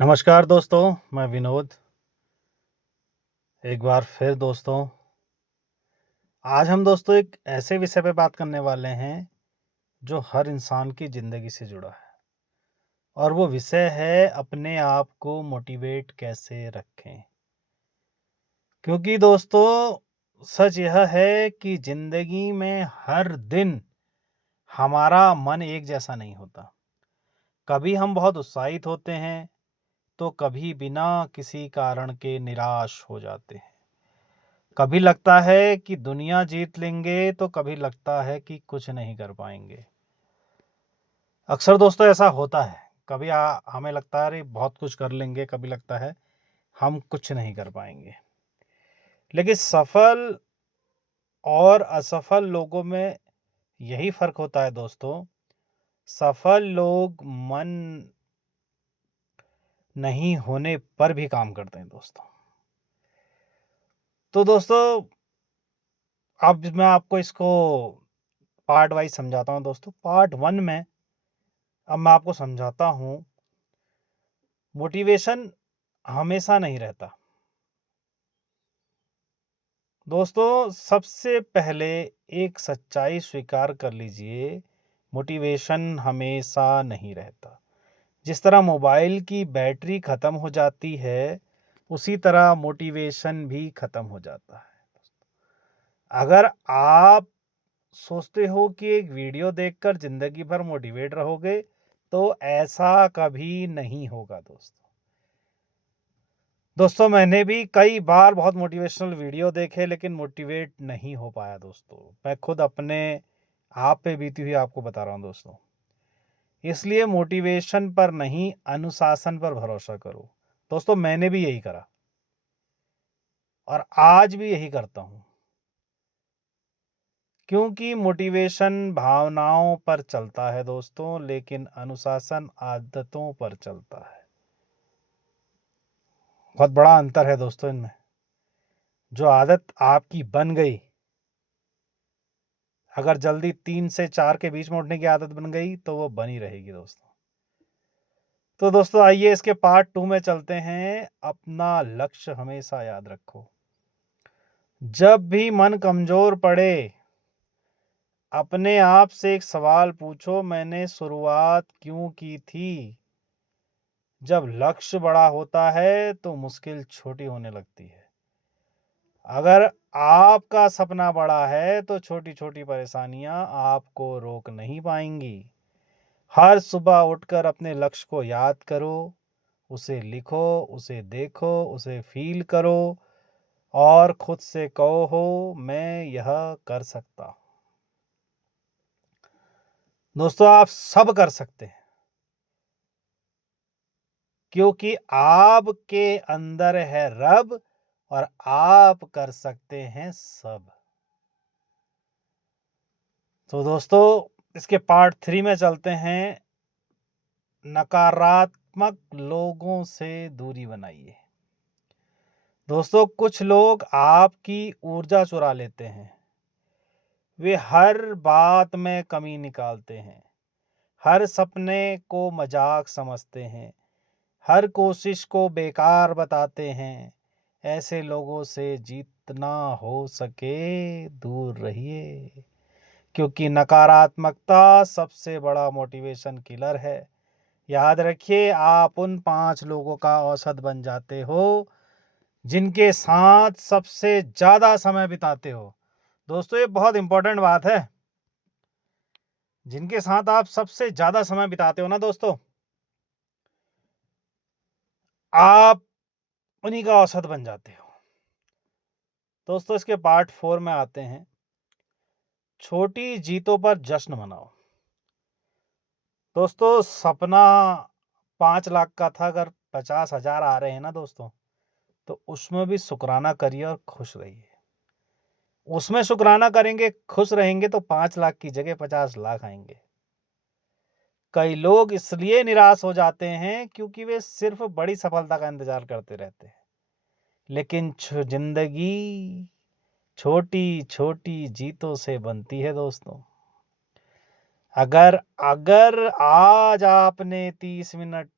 नमस्कार दोस्तों, मैं विनोद। एक बार फिर दोस्तों, आज हम दोस्तों एक ऐसे विषय पे बात करने वाले हैं, जो हर इंसान की ज़िंदगी से जुड़ा है और वो विषय है अपने आप को मोटिवेट कैसे रखें। क्योंकि दोस्तों, सच यह है कि ज़िंदगी में हर दिन हमारा मन एक जैसा नहीं होता। कभी हम बहुत उत्साहित होते हैं, तो कभी बिना किसी कारण के निराश हो जाते हैं। कभी लगता है कि दुनिया जीत लेंगे, तो कभी लगता है कि कुछ नहीं कर पाएँगे। अक्सर दोस्तों ऐसा होता है। कभी हमें लगता है अरे बहुत कुछ कर लेंगे, कभी लगता है हम कुछ नहीं कर पाएँगे। लेकिन सफल और असफल लोगों में यही फ़र्क होता है दोस्तों। सफल लोग मन नहीं होने पर भी काम करते हैं दोस्तों। तो दोस्तों, अब मैं आपको इसको पार्ट वाइज़ समझाता हूँ दोस्तों। पार्ट 1 में अब मैं आपको समझाता हूँ, मोटिवेशन हमेशा नहीं रहता। दोस्तों, सबसे पहले एक सच्चाई स्वीकार कर लीजिए, मोटिवेशन हमेशा नहीं रहता। जिस तरह मोबाइल की बैटरी खत्म हो जाती है, उसी तरह मोटिवेशन भी खत्म हो जाता है। अगर आप सोचते हो कि एक वीडियो देखकर ज़िंदगी भर मोटिवेट रहोगे, तो ऐसा कभी नहीं होगा दोस्तों। दोस्तों, मैंने भी कई बार बहुत मोटिवेशनल वीडियो देखे, लेकिन मोटिवेट नहीं हो पाया दोस्तों। मैं खुद अपने आप पे बीती हुई आपको बता रहा हूँ दोस्तों। इसलिए मोटिवेशन पर नहीं, अनुशासन पर भरोसा करो। दोस्तों, मैंने भी यही करा और आज भी यही करता हूँ। क्योंकि मोटिवेशन भावनाओं पर चलता है दोस्तों, लेकिन अनुशासन आदतों पर चलता है। बहुत बड़ा अंतर है दोस्तों इनमें। जो आदत आपकी बन गई, अगर जल्दी 3 से 4 के बीच में उठने की आदत बन गई, तो वो बनी रहेगी दोस्तों। तो दोस्तों, आइए इसके पार्ट 2 में चलते हैं। अपना लक्ष्य हमेशा याद रखो। जब भी मन कमज़ोर पड़े, अपने आप से एक सवाल पूछो, मैंने शुरुआत क्यों की थी? जब लक्ष्य बड़ा होता है, तो मुश्किल छोटी होने लगती है। अगर आपका सपना बड़ा है, तो छोटी-छोटी परेशानियां आपको रोक नहीं पाएंगी। हर सुबह उठकर अपने लक्ष्य को याद करो, उसे लिखो, उसे देखो, उसे फील करो और खुद से कहो, मैं यह कर सकता हूं। दोस्तों, आप सब कर सकते हैं, क्योंकि आपके अंदर है रब और आप कर सकते हैं सब। तो दोस्तों, इसके पार्ट 3 में चलते हैं। नकारात्मक लोगों से दूरी बनाइए। दोस्तों, कुछ लोग आपकी ऊर्जा चुरा लेते हैं। वे हर बात में कमी निकालते हैं, हर सपने को मजाक समझते हैं, हर कोशिश को बेकार बताते हैं। ऐसे लोगों से जितना हो सके दूर रहिए, क्योंकि नकारात्मकता सबसे बड़ा मोटिवेशन किलर है। याद रखिए, आप उन 5 लोगों का औसत बन जाते हो, जिनके साथ सबसे ज़्यादा समय बिताते हो। दोस्तों, ये बहुत इंपॉर्टेंट बात है। जिनके साथ आप सबसे ज़्यादा समय बिताते हो ना दोस्तों, आप उन्हीं का औसत बन जाते हो। दोस्तों, इसके पार्ट 4 में आते हैं। छोटी जीतों पर जश्न मनाओ। दोस्तों, सपना 5 लाख का था, अगर 50,000 आ रहे हैं ना दोस्तों, तो उसमें भी शुक्राना करिए और खुश रहिए। उसमें शुक्राना करेंगे, खुश रहेंगे, तो 5 लाख की जगह 50 लाख आएंगे। कई लोग इसलिए निराश हो जाते हैं, क्योंकि वे सिर्फ बड़ी सफलता का इंतजार करते रहते हैं। लेकिन जिंदगी छोटी छोटी जीतों से बनती है दोस्तों। अगर अगर आज आपने 30 मिनट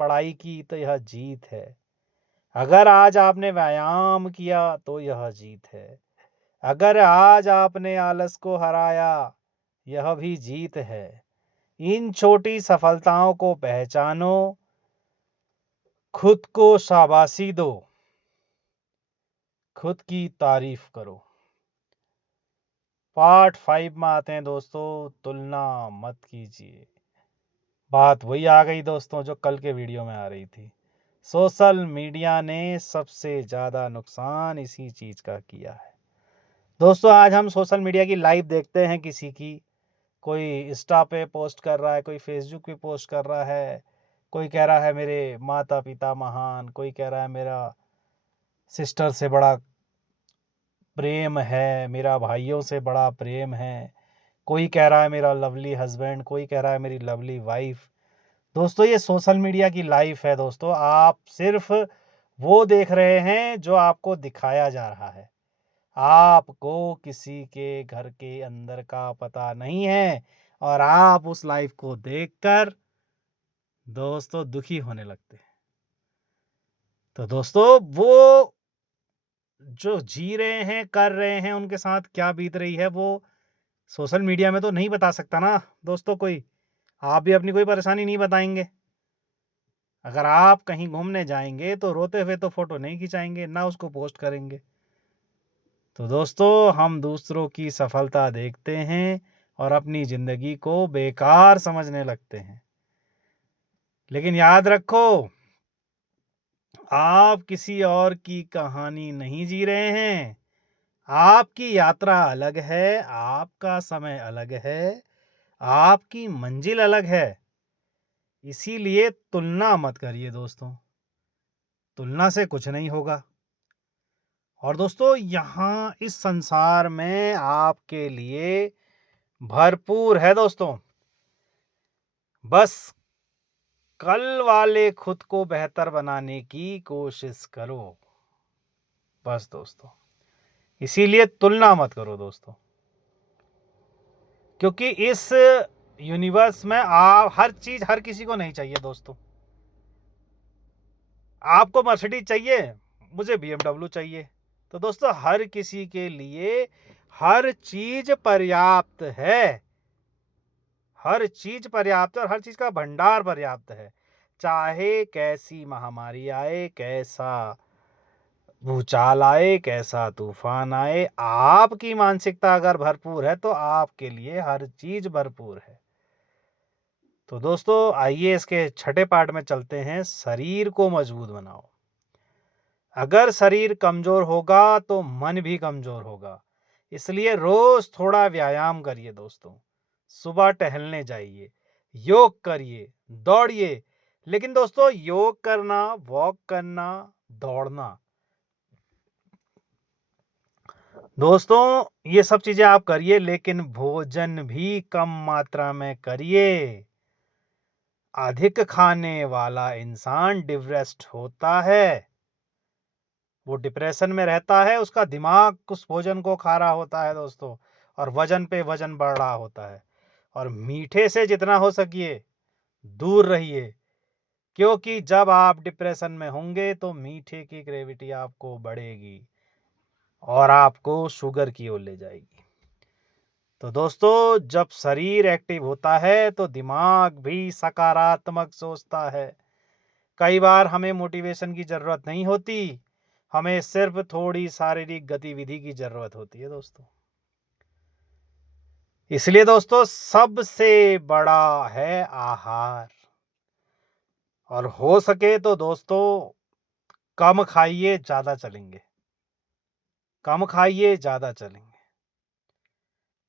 पढ़ाई की तो यह जीत है। अगर आज आपने व्यायाम किया तो यह जीत है। अगर आज आपने आलस को हराया, यह भी जीत है। इन छोटी सफलताओं को पहचानो, खुद को शाबाशी दो, खुद की तारीफ करो। पार्ट 5 में आते हैं दोस्तों, तुलना मत कीजिए। बात वही आ गई दोस्तों जो कल के वीडियो में आ रही थी। सोशल मीडिया ने सबसे ज़्यादा नुकसान इसी चीज़ का किया है। दोस्तों आज हम सोशल मीडिया की लाइव देखते हैं किसी की, कोई इंस्टा पे पोस्ट कर रहा है, कोई फेसबुक पे पोस्ट कर रहा है, कोई कह रहा है मेरे माता पिता महान, कोई कह रहा है मेरा सिस्टर से बड़ा प्रेम है, मेरा भाइयों से बड़ा प्रेम है, कोई कह रहा है मेरा लवली हस्बैंड, कोई कह रहा है मेरी लवली वाइफ। दोस्तों ये सोशल मीडिया की लाइफ है दोस्तों, आप सिर्फ वो देख रहे हैं जो आपको दिखाया जा रहा है। आपको किसी के घर के अंदर का पता नहीं है और आप उस लाइफ को देखकर दोस्तों दुखी होने लगते हैं। तो दोस्तों वो जो जी रहे हैं, कर रहे हैं, उनके साथ क्या बीत रही है वो सोशल मीडिया में तो नहीं बता सकता ना दोस्तों कोई। आप भी अपनी कोई परेशानी नहीं बताएंगे। अगर आप कहीं घूमने जाएंगे तो रोते हुए तो फोटो नहीं खिंचाएंगे, ना उसको पोस्ट करेंगे। तो दोस्तों हम दूसरों की सफलता देखते हैं और अपनी ज़िंदगी को बेकार समझने लगते हैं। लेकिन याद रखो, आप किसी और की कहानी नहीं जी रहे हैं। आपकी यात्रा अलग है, आपका समय अलग है, आपकी मंजिल अलग है। इसीलिए तुलना मत करिए दोस्तों, तुलना से कुछ नहीं होगा। और दोस्तों यहाँ इस संसार में आपके लिए भरपूर है दोस्तों। बस कल वाले खुद को बेहतर बनाने की कोशिश करो। बस दोस्तों, इसीलिए तुलना मत करो दोस्तों, क्योंकि इस यूनिवर्स में आप हर चीज हर किसी को नहीं चाहिए दोस्तों। आपको मर्सिडीज चाहिए, मुझे BMW चाहिए। तो दोस्तों हर किसी के लिए हर चीज पर्याप्त है, हर चीज पर्याप्त है और हर चीज का भंडार पर्याप्त है। चाहे कैसी महामारी आए, कैसा भूचाल आए, कैसा तूफान आए, आपकी मानसिकता अगर भरपूर है तो आपके लिए हर चीज भरपूर है। तो दोस्तों आइए इसके छठे पार्ट में चलते हैं, शरीर को मजबूत बनाओ। अगर शरीर कमजोर होगा तो मन भी कमजोर होगा। इसलिए रोज थोड़ा व्यायाम करिए दोस्तों। सुबह टहलने जाइए, योग करिए, दौड़िए। लेकिन दोस्तों योग करना, वॉक करना, दौड़ना, दोस्तों ये सब चीजें आप करिए, लेकिन भोजन भी कम मात्रा में करिए। अधिक खाने वाला इंसान डिप्रेस्ड होता है, वो डिप्रेशन में रहता है, उसका दिमाग उस भोजन को खा रहा होता है दोस्तों, और वजन पे वजन बढ़ रहा होता है। और मीठे से जितना हो सकिए दूर रहिए, क्योंकि जब आप डिप्रेशन में होंगे तो मीठे की ग्रेविटी आपको बढ़ेगी और आपको शुगर की ओर ले जाएगी। तो दोस्तों जब शरीर एक्टिव होता है तो दिमाग भी सकारात्मक सोचता है। कई बार हमें मोटिवेशन की जरूरत नहीं होती, हमें सिर्फ थोड़ी शारीरिक गतिविधि की जरूरत होती है दोस्तों। इसलिए दोस्तों सबसे बड़ा है आहार, और हो सके तो दोस्तों कम खाइए ज्यादा चलेंगे, कम खाइए ज्यादा चलेंगे।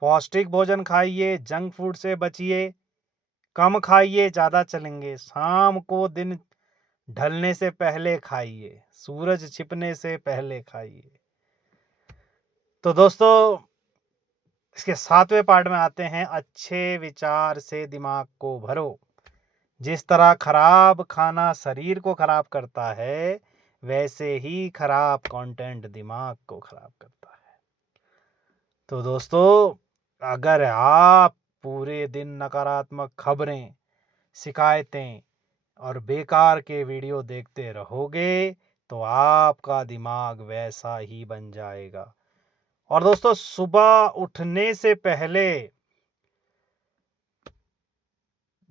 पौष्टिक भोजन खाइए, जंक फूड से बचिए, कम खाइए ज्यादा चलेंगे। शाम को दिन ढलने से पहले खाइए, सूरज छिपने से पहले खाइए। तो दोस्तों इसके 7वें पार्ट में आते हैं, अच्छे विचार से दिमाग को भरो। जिस तरह खराब खाना शरीर को खराब करता है, वैसे ही खराब कंटेंट दिमाग को खराब करता है। तो दोस्तों अगर आप पूरे दिन नकारात्मक खबरें, शिकायतें, और बेकार के वीडियो देखते रहोगे तो आपका दिमाग वैसा ही बन जाएगा। और दोस्तों, सुबह उठने से पहले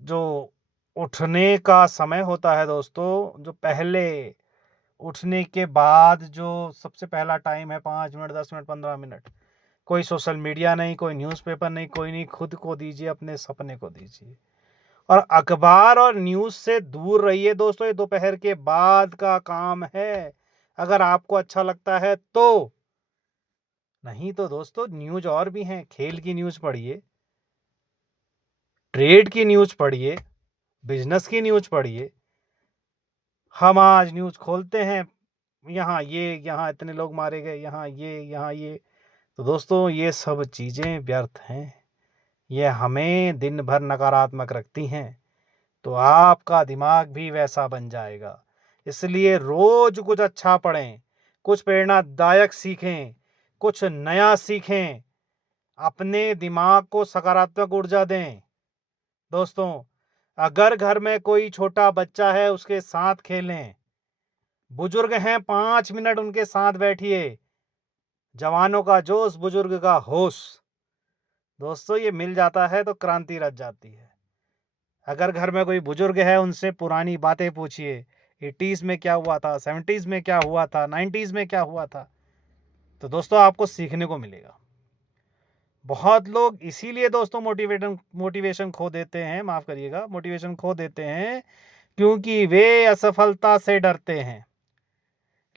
जो उठने का समय होता है दोस्तों, जो पहले उठने के बाद जो सबसे पहला टाइम है 5 मिनट, 10 मिनट, 15 मिनट, कोई सोशल मीडिया नहीं, कोई न्यूज़पेपर नहीं, कोई नहीं, खुद को दीजिए, अपने सपने को दीजिए। और अखबार और न्यूज़ से दूर रहिए दोस्तों, ये दोपहर के बाद का काम है, अगर आपको अच्छा लगता है तो। नहीं तो दोस्तों, न्यूज़ और भी हैं, खेल की न्यूज़ पढ़िए, ट्रेड की न्यूज़ पढ़िए, बिजनेस की न्यूज़ पढ़िए। हम आज न्यूज़ खोलते हैं, यहाँ इतने लोग मारे गए, यहाँ ये। तो दोस्तों, ये सब चीज़ें व्यर्थ हैं, ये हमें दिन भर नकारात्मक रखती हैं, तो आपका दिमाग भी वैसा बन जाएगा। इसलिए रोज कुछ अच्छा पढ़ें, कुछ प्रेरणादायक सीखें, कुछ नया सीखें, अपने दिमाग को सकारात्मक ऊर्जा दें। दोस्तों, अगर घर में कोई छोटा बच्चा है, उसके साथ खेलें। बुजुर्ग हैं, 5 मिनट उनके साथ बैठिए। जवानों का जोश, बुजुर्ग का होश। दोस्तों, ये मिल जाता है तो क्रांति रच जाती है। अगर घर में कोई बुजुर्ग है, उनसे पुरानी बातें पूछिए, 80s में क्या हुआ था, 70s में क्या हुआ था, 90s में क्या हुआ था, तो दोस्तों आपको सीखने को मिलेगा। बहुत लोग इसीलिए दोस्तों मोटिवेशन खो देते हैं, माफ करिएगा, मोटिवेशन खो देते हैं क्योंकि वे असफलता से डरते हैं।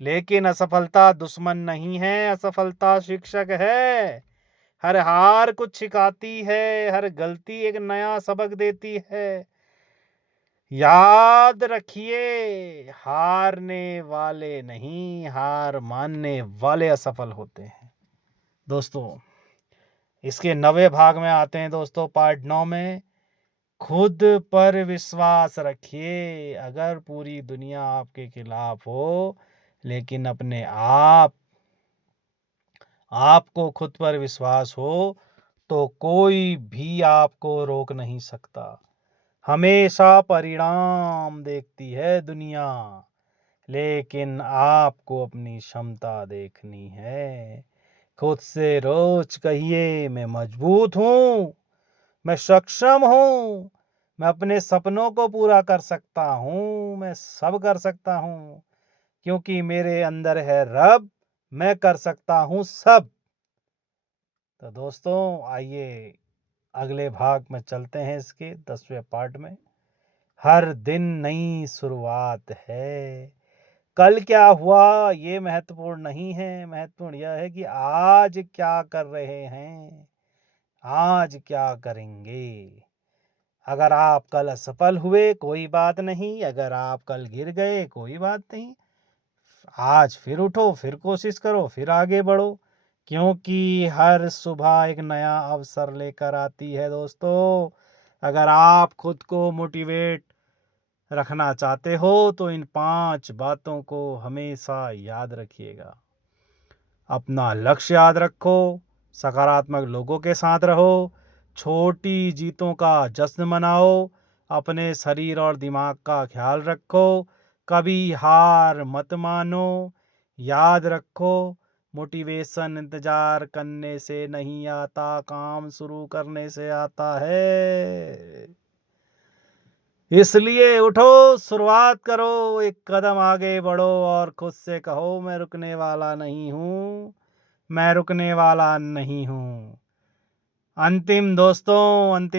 लेकिन असफलता दुश्मन नहीं है, असफलता शिक्षक है। हर हार कुछ सिखाती है, हर गलती एक नया सबक देती है। याद रखिए, हारने वाले नहीं, हार मानने वाले असफल होते हैं। दोस्तों, इसके 9वें भाग में आते हैं दोस्तों, पार्ट 9 में। खुद पर विश्वास रखिए। अगर पूरी दुनिया आपके खिलाफ हो, लेकिन अपने आपको खुद पर विश्वास हो, तो कोई भी आपको रोक नहीं सकता। हमेशा परिणाम देखती है दुनिया, लेकिन आपको अपनी क्षमता देखनी है। खुद से रोज कहिए, मैं मजबूत हूँ, मैं सक्षम हूँ, मैं अपने सपनों को पूरा कर सकता हूँ, मैं सब कर सकता हूँ, क्योंकि मेरे अंदर है रब, मैं कर सकता हूँ सब। तो दोस्तों, आइए अगले भाग में चलते हैं, इसके 10वें पार्ट में। हर दिन नई शुरुआत है। कल क्या हुआ ये महत्वपूर्ण नहीं है, महत्वपूर्ण यह है कि आज क्या कर रहे हैं, आज क्या करेंगे। अगर आप कल असफल हुए, कोई बात नहीं, अगर आप कल गिर गए, कोई बात नहीं, आज फिर उठो, फिर कोशिश करो, फिर आगे बढ़ो, क्योंकि हर सुबह एक नया अवसर लेकर आती है दोस्तों। अगर आप खुद को मोटिवेट रखना चाहते हो तो इन 5 बातों को हमेशा याद रखिएगा। अपना लक्ष्य याद रखो, सकारात्मक लोगों के साथ रहो, छोटी जीतों का जश्न मनाओ, अपने शरीर और दिमाग का ख्याल रखो, कभी हार मत मानो। याद रखो, मोटिवेशन इंतजार करने से नहीं आता, काम शुरू करने से आता है। इसलिए उठो, शुरुआत करो, एक कदम आगे बढ़ो और खुद से कहो, मैं रुकने वाला नहीं हूँ, मैं रुकने वाला नहीं हूँ। अंतिम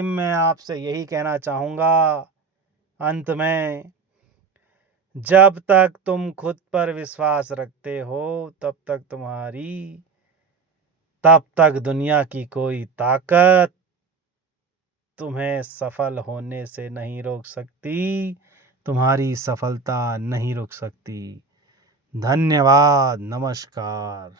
में आपसे यही कहना चाहूँगा, अंत में, जब तक तुम खुद पर विश्वास रखते हो, तब तक दुनिया की कोई ताकत तुम्हें सफल होने से नहीं रोक सकती, तुम्हारी सफलता नहीं रुक सकती। धन्यवाद, नमस्कार।